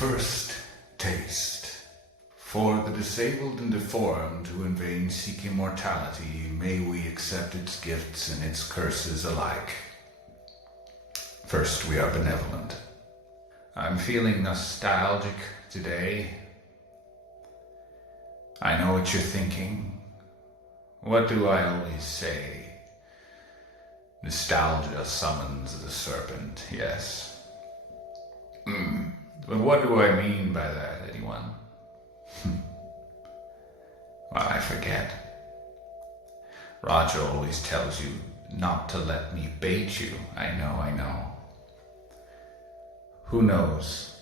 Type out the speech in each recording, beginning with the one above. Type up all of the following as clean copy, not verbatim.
first taste. For the disabled and deformed who in vain seek immortality, may we accept its gifts and its curses alike. First, we are benevolent. I'm feeling nostalgic today. I know what you're thinking. What do I always say? Nostalgia summons the serpent, yes. But what do I mean by that, anyone? Well, I forget. Roger always tells you not to let me bait you. I know. Who knows?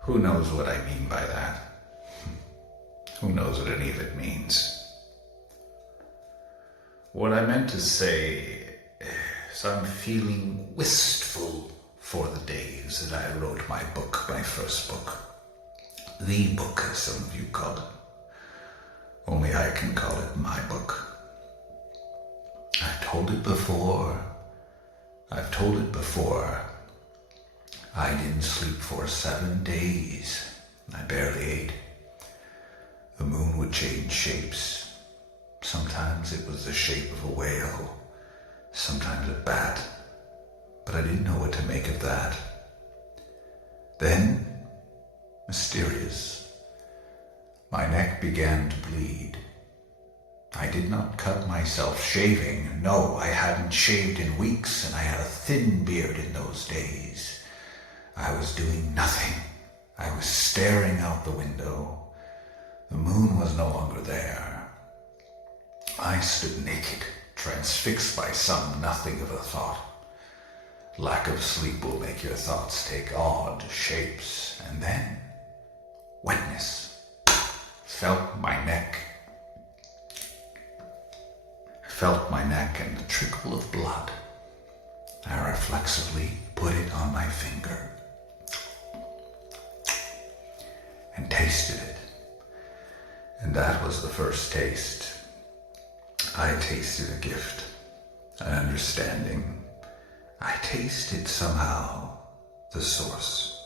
Who knows what I mean by that? Who knows what any of it means? What I meant to say is I'm feeling wistful for the days that I wrote my book, my first book. The book, as some of you call it. Only I can call it my book. I've told it before. I didn't sleep for 7 days. I barely ate. The moon would change shapes. Sometimes it was the shape of a whale, sometimes a bat, but I didn't know what to make of that. Then, mysterious, my neck began to bleed. I did not cut myself shaving. No, I hadn't shaved in weeks, and I had a thin beard in those days. I was doing nothing. I was staring out the window. The moon was no longer there. I stood naked, transfixed by some nothing of a thought. Lack of sleep will make your thoughts take odd shapes, and then wetness. Felt my neck and the trickle of blood. I reflexively put it on my finger and tasted it. And that was the first taste. I tasted a gift, an understanding. I tasted somehow the source.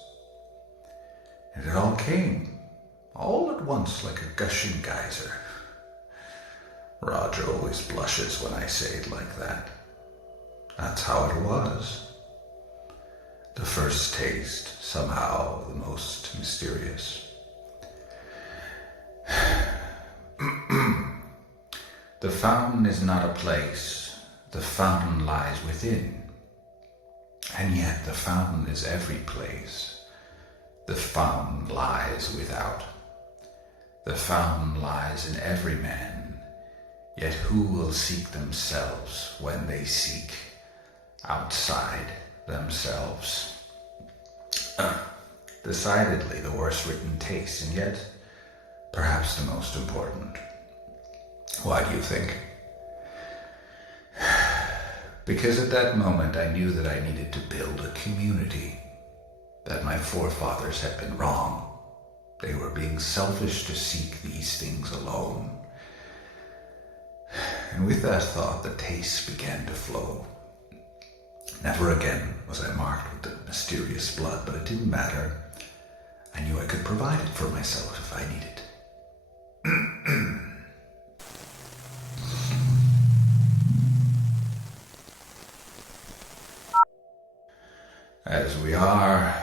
And it all came, all at once like a gushing geyser. Roger always blushes when I say it like that. That's how it was. The first taste, somehow the most mysterious. The fountain is not a place. The fountain lies within. And yet the fountain is every place. The fountain lies without. The fountain lies in every man. Yet who will seek themselves when they seek outside themselves? Decidedly the worst written taste, and yet perhaps the most important. Why do you think? Because at that moment I knew that I needed to build a community, that my forefathers had been wrong. They were being selfish to seek these things alone. And with that thought, the taste began to flow. Never again was I marked with the mysterious blood, but it didn't matter. I knew I could provide it for myself if I needed. As we are,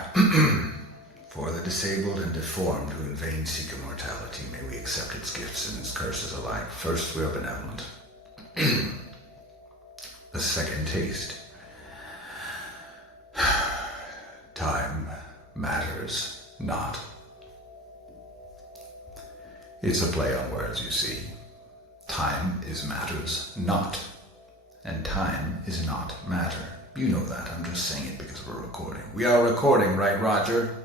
for the disabled and deformed who in vain seek immortality, may we accept its gifts and its curses alike. First, we are benevolent. The second taste. Time matters not. It's a play on words, you see. Time is matters not, and time is not matter. You know that. I'm just saying it because we're recording. We are recording, right, Roger?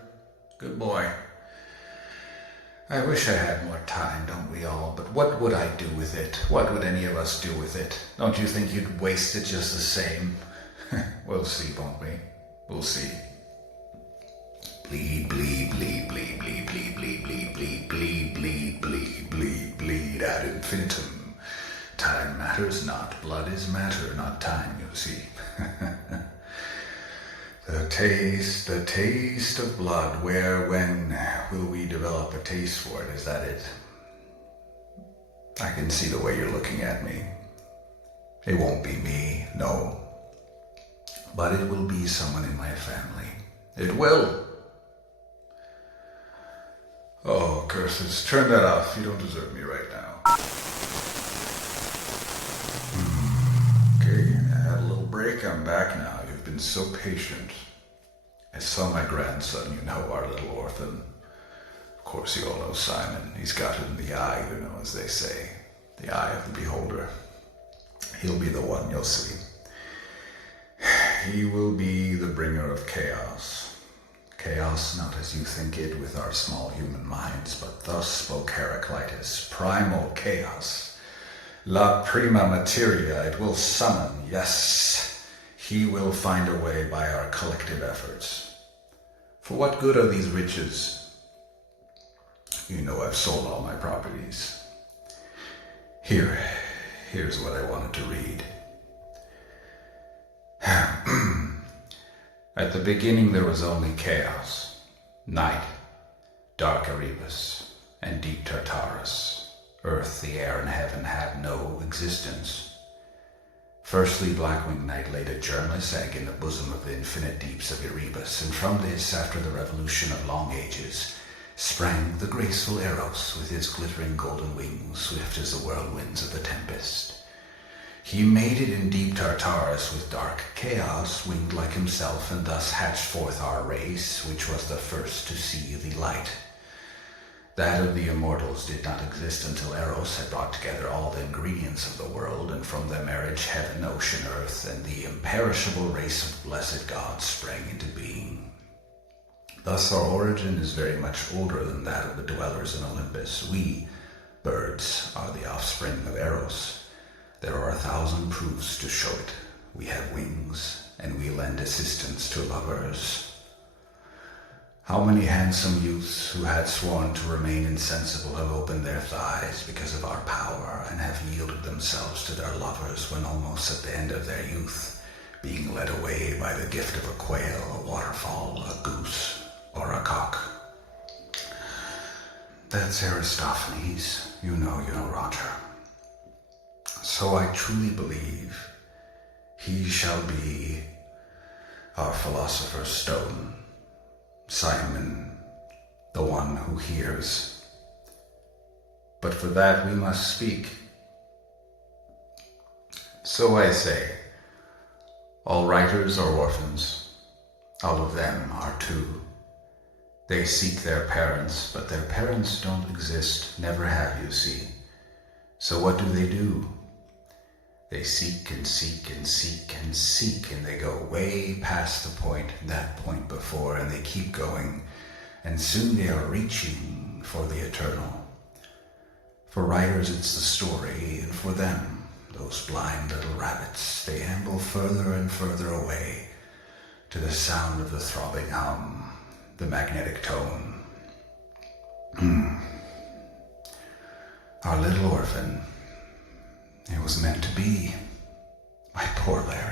Good boy. I wish I had more time, don't we all? But what would I do with it? What would any of us do with it? Don't you think you'd waste it just the same? We'll see, won't we? We'll see. Bleed, bleed, bleed, bleed, bleed, bleed, bleed, bleed, bleed, bleed, bleed, bleed, bleed, bleed ad infinitum. Time matters not. Blood is matter, not time, you see. The the taste of blood. Where, when will we develop a taste for it? Is that it? I can see the way you're looking at me. It won't be me, no. But it will be someone in my family. It will. Oh, curses. Turn that off. You don't deserve me right now. Okay, I had a little break. I'm back now. You've been so patient. I saw my grandson, our little orphan. Of course, you all know Simon. He's got it in the eye, as they say. The eye of the beholder. He'll be the one, you'll see. He will be the bringer of chaos. Chaos not as you think it with our small human minds, but thus spoke Heraclitus, primal chaos. La prima materia, it will summon, yes. He will find a way by our collective efforts. For what good are these riches? I've sold all my properties. Here's what I wanted to read. At the beginning there was only chaos, night, dark Erebus, and deep Tartarus. Earth, the air, and heaven had no existence. Firstly, Blackwing Night laid a germless egg in the bosom of the infinite deeps of Erebus, and from this, after the revolution of long ages, sprang the graceful Eros with his glittering golden wings, swift as the whirlwinds of the tempest. He mated in deep Tartarus with dark chaos, winged like himself, and thus hatched forth our race, which was the first to see the light. That of the immortals did not exist until Eros had brought together all the ingredients of the world, and from their marriage heaven, ocean, earth, and the imperishable race of blessed gods sprang into being. Thus our origin is very much older than that of the dwellers in Olympus. We, birds, are the offspring of Eros. There are 1,000 proofs to show it. We have wings, and we lend assistance to lovers. How many handsome youths who had sworn to remain insensible have opened their thighs because of our power, and have yielded themselves to their lovers when almost at the end of their youth, being led away by the gift of a quail, a waterfall, a goose, or a cock. That's Aristophanes. You know, Roger. So I truly believe he shall be our philosopher's stone. Simon, the one who hears. But for that we must speak. So I say, all writers are orphans. All of them are too. They seek their parents, but their parents don't exist, never have, you see. So what do? They seek and seek and seek and seek, and they go way past the point, that point before, and they keep going, and soon they are reaching for the eternal. For writers it's the story, and for them, those blind little rabbits, they amble further and further away to the sound of the throbbing hum, the magnetic tone. Our little orphan. It was meant to be. My poor Larry.